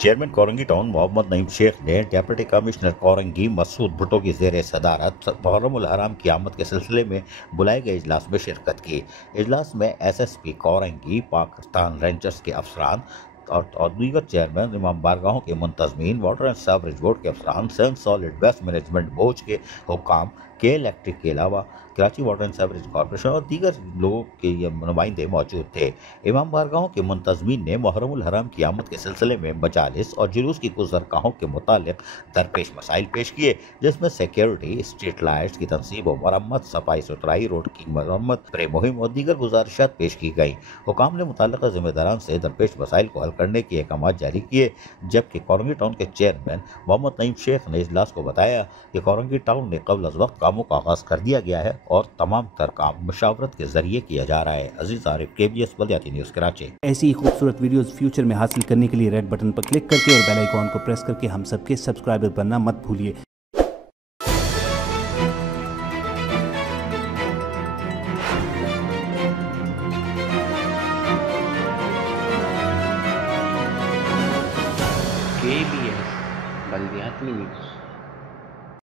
Chairman Korangi town Mohammad Naeem Sheikh ने deputy commissioner Korangi Masood Bhutto की ज़ेर सदारत मुहर्रम उल हराम की आमद के सिलसिले में बुलाए गए इजलास में शिरकत की। इजलास में SSP कोरंगी, पाकिस्तान रेंजर्स के अफसरान और दीगर चेयरमैन, इमाम बारगाहों के मुंतजमीन, वाटर एंड सीवरेज बोर्ड के अफसरान, सन सॉलिड वेस्ट मैनेजमेंट बोर्ड के हुक्काम, के इलेक्ट्रिक के अलावा Karachi water and sewerage corporation और दीगर लोगों के ये नुमाइंदे मौजूद थे। इमाम बारगाहों के मुंतजमीन ने मुहर्रम उल हराम की आमद के सिलसिले में मजालिस और जुलूस की गुज़रगाहों के मुतालिक दरपेश मसाइल पेश किए, जिसमें सिक्योरिटी, स्ट्रीट लाइट्स की तनसीब और मरम्मत, सफाई सुथराई, रोड की मरम्मत, प्रे मुहिम और दीगर गुजारिशात पेश की गई। हुकाम ने मुतल्लिका जिम्मेदारान से दरपेश मसाइल को हल करने के अहकाम जारी किए, जबकि कोरंगी टाउन के चेयरमैन मोहम्मद नईम शेख ने इजलास को बताया कि कोरंगी टाउन में कबल अज़ वक्त कामों का आगाज कर दिया गया है और तमाम तर काम मुशावरत के जरिए किया जा रहा है। अजीज आरिफ, KBS बल्दियाती न्यूज़, कराची। ऐसी ही खूबसूरत वीडियोस फ्यूचर में हासिल करने के लिए रेड बटन पर क्लिक करके और बेल आइकॉन को प्रेस करके हम सबके सब्सक्राइबर बनना मत भूलिए। KBS बल्दियाती न्यूज़।